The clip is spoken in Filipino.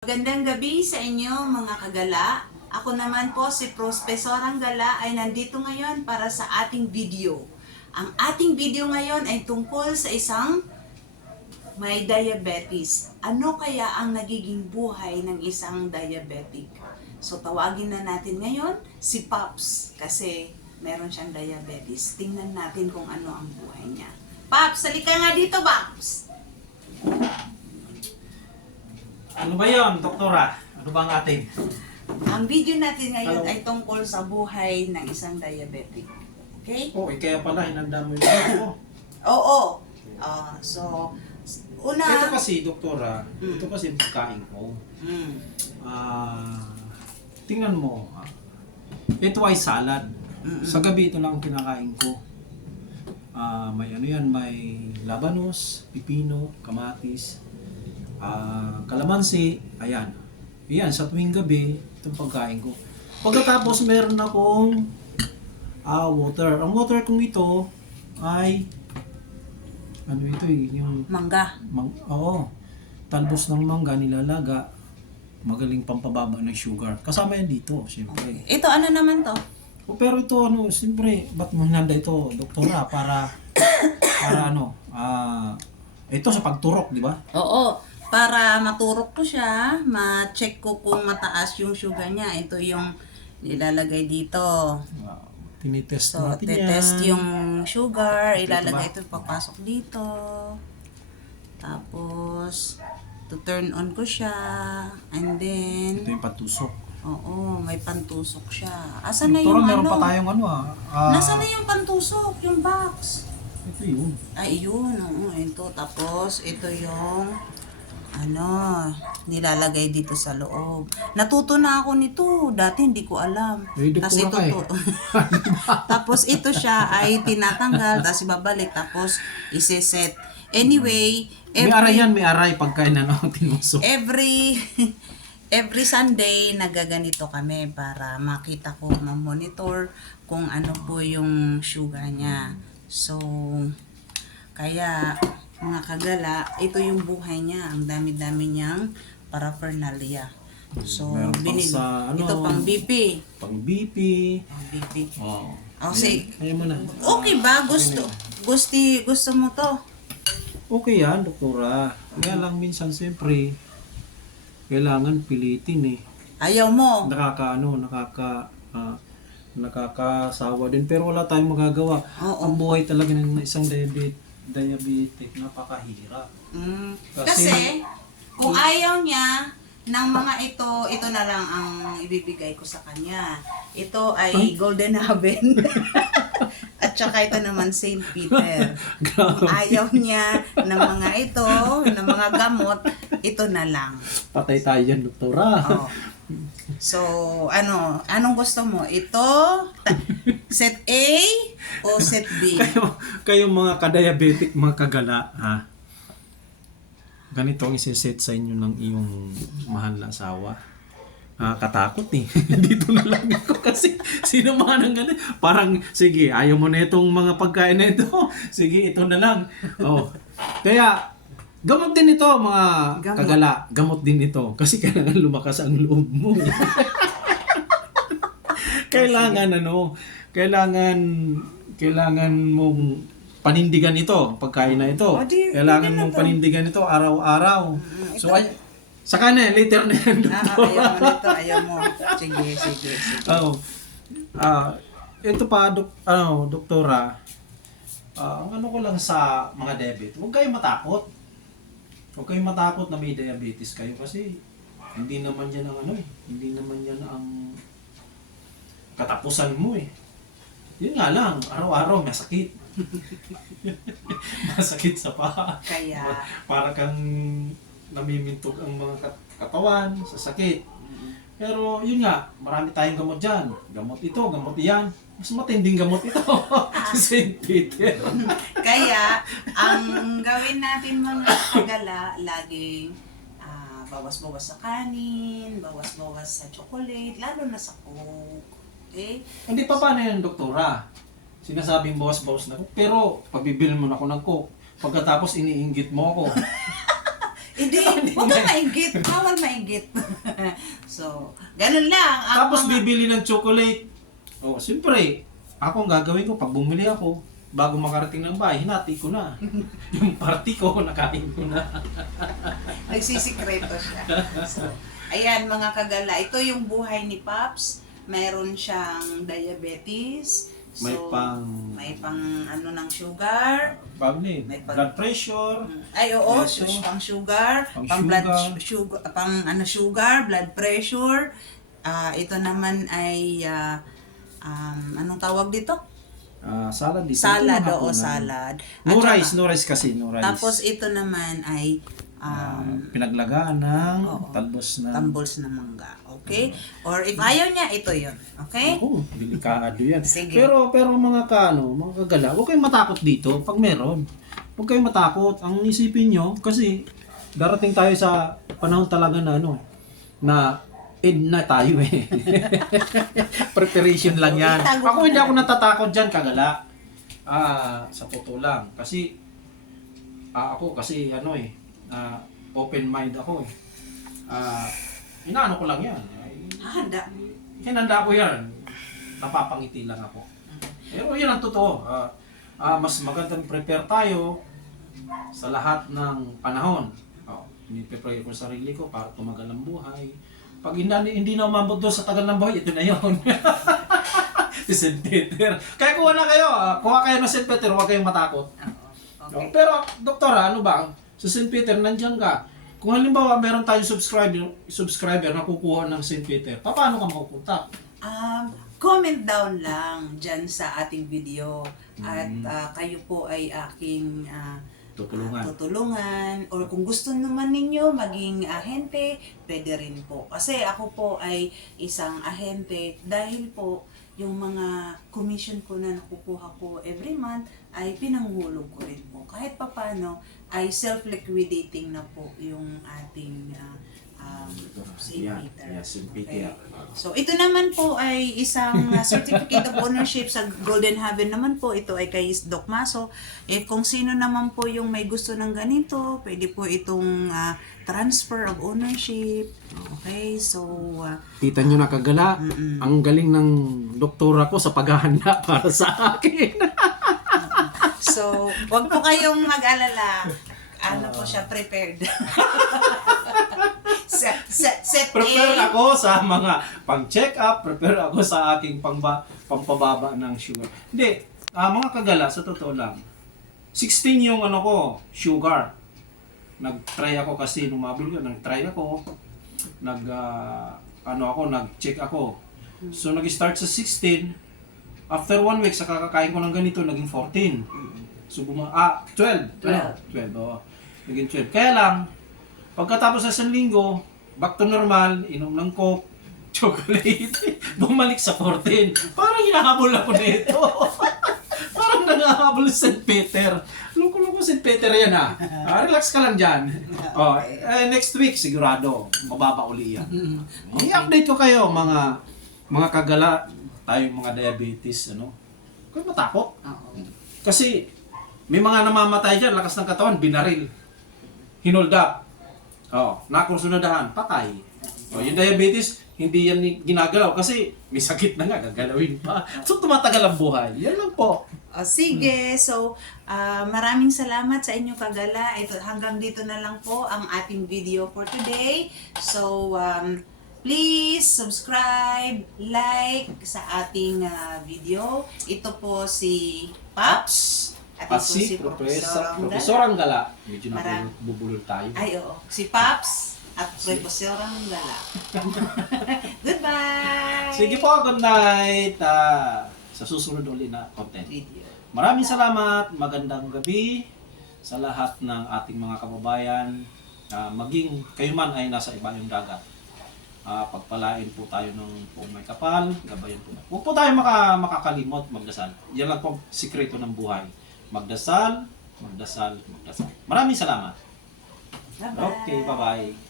Magandang gabi sa inyo mga kagala. Ako naman po si Profesorang Gala ay nandito ngayon para sa ating video. Ang ating video ngayon ay tungkol sa isang may diabetes. Ano kaya ang nagiging buhay ng isang diabetic? So tawagin na natin ngayon si Pops kasi meron siyang diabetes. Tingnan natin kung ano ang buhay niya. Pops, salika nga dito, Pops! Ano ba yon, doktora? Ano ba ang atin? Ang video natin ngayon Hello. ay tungkol sa buhay ng isang diabetic. Okay? Oh, eh, kaya pala hinanda mo yung ako. Oo. Ah, so, una... Ito kasi, doktora, Mm. ito kasi pagkain ko. Mm. Ah, tingnan mo. ah, ito ay salad. Mm-mm. Sa gabi ito lang ang kinakain ko. Ah, may ano yan, may labanos, pipino, kamatis, ah, kalamansi, ayan. Ayan, sa tuwing gabi, itong pagkain ko. Pagkatapos meron akong ah, water. Ang water kong ito ay ano ito eh, yung Mangga. mang, oo, talbos ng mangga nilalaga, magaling pampababa ng sugar. Kasama yan dito, siyempre. Ito, ano naman to? O, pero ito ano, siyempre, ba't mo hinanda ito, doktora, para, para ano, ah, ito sa pagturok, di ba? Oo. Para maturok ko siya, ma-check ko kung mataas yung sugar niya. Ito yung nilalagay dito. Uh, tinitest So, natin test yan. yung sugar, Dito ilalagay ba? ito, papasok dito. Tapos, to turn on ko siya. And then, Ito yung patusok. Oo, may pantusok siya. Asan na yung meron ano? pa tayong ano ah. ah, Nasaan na yung pantusok? Yung box? Ito yun. Ay, yun. Oo, ito. Tapos, ito yung ano, nilalagay dito sa loob. Natuto na ako nito. Dati hindi ko alam. Eh, Tapos ito, ka eh. to- tapos ito siya ay tinatanggal, tapos ibabalik, tapos iseset. Anyway, May aray yan, may aray pagkain na no, tinusok. every every Sunday nagaganito kami para makita ko ma-monitor kung ano po yung sugar niya. So kaya mga kagala, ito yung buhay niya. Ang dami-dami niyang paraphernalia. So, Meron pang binili. sa, ano, ito pang BP. Pang BP. Pang BP. Oh. Oh, say, Kaya mo na. okay ba? Gusto, gusti, gusto mo to? Okay yan, doktora. Kaya lang minsan siyempre, kailangan pilitin eh. Ayaw mo. Nakaka ano, nakaka ah, nakakasawa din pero wala tayong magagawa. Oo. Ang buhay talaga ng isang diabetic, diabetic napakahirap. Mm. Kasi- Kasi, kung ayaw niya ng mga ito, ito na lang ang ibibigay ko sa kanya. Ito ay Golden Haven. At saka ito naman St. Peter. Kung ayaw niya ng mga ito, ng mga gamot, ito na lang. Patay tayo yan, doktora. Oh. So, ano, anong gusto mo? Ito, set A o set B? kayo, kayo mga ka-diabetic, mga kagala, ha? Ganito ang isiset sa inyo ng iyong mahal na asawa. Nakakatakot eh. Dito na lang ako kasi sino man ang ganun. Parang, sige, ayaw mo na itong mga pagkain na ito. Sige, ito na lang. Oh. Kaya, gamot din ito mga Gamot. kagala. Gamot din ito. Kasi kailangan lumakas ang loob mo. kailangan ano, kailangan kailangan mong panindigan ito, pagkain na ito. O, di, kailangan mong panindigan ito araw-araw. So ay saka na later na yan. Ah, doktor. ayaw mo nito, ayaw mo. Sige, sige, sige. Oo. Ah, ito pa dok ano, doktora. Ah, ang ano ko lang sa mga diabetes, huwag kayong matakot. Huwag kayong matakot na may diabetes kayo kasi hindi naman yan ang ano eh. Hindi naman yan ang katapusan mo eh. Yun nga lang, araw-araw masakit. masakit sa paa. Kaya, Para kang namimintog ang mga kat- katawan sa sakit. Pero yun nga, marami tayong gamot dyan. Gamot ito, gamot iyan. Mas matinding gamot ito. St. Peter. kaya, ang gawin natin mga kagala, laging ah, bawas-bawas sa kanin, bawas-bawas sa chocolate, lalo na sa coke. Okay? Hindi pa paano yan, doktora? Sinasabing bawas-bawas na coke. Pero, pabibil mo na ako ng coke. Pagkatapos iniinggit mo ako. Hindi, huwag kang maingit. Bawal maingit. so, ganun lang. Ang Tapos mga- bibili ng chocolate. Oh, siyempre, ako ang gagawin ko pag bumili ako, bago makarating ng bahay, hinati ko na. yung party ko, nakain ko na. Nagsisikreto siya. So, ayan mga kagala, ito yung buhay ni Pops. Mayroon siyang diabetes. So, May pang... may pang ano ng sugar. Pabli, May pag- blood pressure. Ay oo, oh. pang sugar, Pang pang, blood sugar. sugar, pang ano sugar, blood pressure. Ah, ito naman ay ah, um, anong tawag dito? Ah, salad dito. Salad Ito, o hapunan. salad. No At rice, saka- no rice kasi, no rice. Tapos ito naman ay Ah, um, pinaglagaan ng Oo. talbos na... tambols na mangga. Okay? Or if ayaw niya, ito yon Okay? Oo, delikado yan. Sige. Pero pero mga kano, mga kagala, huwag kayong matakot dito pag meron. Huwag kayong matakot. Ang isipin nyo, kasi darating tayo sa panahon talaga na ano, na ed na tayo eh. Preparation lang yan. Ako hindi ako natatakot dyan, kagala. Ah, sa totoo lang. Kasi, ah, ako kasi ano eh, ah, open mind ako eh. Ah, inaano ko lang yan. Ay, Handa. Hinanda ko yan. Napapangiti lang ako. Pero yan ang totoo. Ah, ah, mas magandang prepare tayo sa lahat ng panahon. Oh, prepare ko sa sarili ko para tumagal ang buhay. Pag hindi, hindi na umabot doon sa tagal ng buhay, ito na yun. St. Peter. Kaya kuha na kayo. ah. Kuha kayo ng St. Peter, huwag kayong matakot. No? Okay. Pero, doktora, ano ba? Sa St. Peter, nandiyan ka. Kung halimbawa meron tayong subscriber, subscriber na kukuha ng St. Peter, paano ka makupunta? Um, comment down lang dyan sa ating video. At Mm. ah, kayo po ay aking ah, Tutulungan. tutulungan. Or kung gusto naman ninyo maging ahente, pwede rin po. Kasi ako po ay isang ahente dahil po yung mga commission ko na nakukuha ko every month ay pinanghulog ko rin po. Kahit papano ay self-liquidating na po yung ating ah, um, St. Yan, Peter. yan, St. Peter. So, ito naman po ay isang uh, certificate of ownership sa Golden Haven naman po. Ito ay kay Doc Maso. Eh, kung sino naman po yung may gusto ng ganito, pwede po itong uh, transfer of ownership. Okay, so, uh, Kita nyo na kagala, Mm-mm. ang galing ng doktora ko sa paghahanda para sa akin. so, wag po kayong mag-alala. Ano po siya, prepared. set, set, set prepare A. ako sa mga pang-check up, prepare ako sa aking pangba, pampababa ng sugar. Hindi, ah, mga kagala, sa totoo lang, 16 yung ano ko, sugar. Nag-try ako kasi nung mabul ko, nag-try ako. Nag, ah, ano ako, nag-check ako. So, nag-start sa 16. After one week, sa kakakain ko ng ganito, naging 14. So, buma- ah, 12. 12. 12, oo. Naging 12. Kaya lang, pagkatapos sa isang linggo, back to normal, inom ng coke, chocolate, bumalik sa 14. Parang hinahabol ako nito. Parang nangahabol sa St. Peter. Loko-loko St. Peter yan ha. Ah, relax ka lang dyan. Oh, eh, next week, sigurado, mababa uli yan. I-update ko kayo, mga mga kagala, tayong mga diabetes, ano. Huwag matakot. Oo. Kasi may mga namamatay dyan, lakas ng katawan, binaril. Hinold up. Oh, nakursunadahan, patay. Oh, yung diabetes, hindi yan ginagalaw kasi may sakit na nga, gagalawin pa. So, tumatagal ang buhay. Yan lang po. O, sige. So, ah, maraming salamat sa inyo kagala. Ito, hanggang dito na lang po ang ating video for today. So, um, please subscribe, like sa ating ah, video. Ito po si Paps. Pasi, si professor, Angela. professor ang gala. Medyo Maram- nabubulol tayo. Ay, oo. Si Paps at Professor Gala. Goodbye! Sige po, good night. Ah, sa susunod uli na content. Video. Maraming salamat, magandang gabi sa lahat ng ating mga kababayan. Ah, maging kayo man ay nasa iba yung dagat. Ah, pagpalain po tayo ng buong may kapal, gabayan po. Huwag po tayo maka, makakalimot magdasal. Yan lang po ang sikreto ng buhay. Magdasal, magdasal, magdasal. Maraming salamat. Bye-bye. Okay, bye-bye.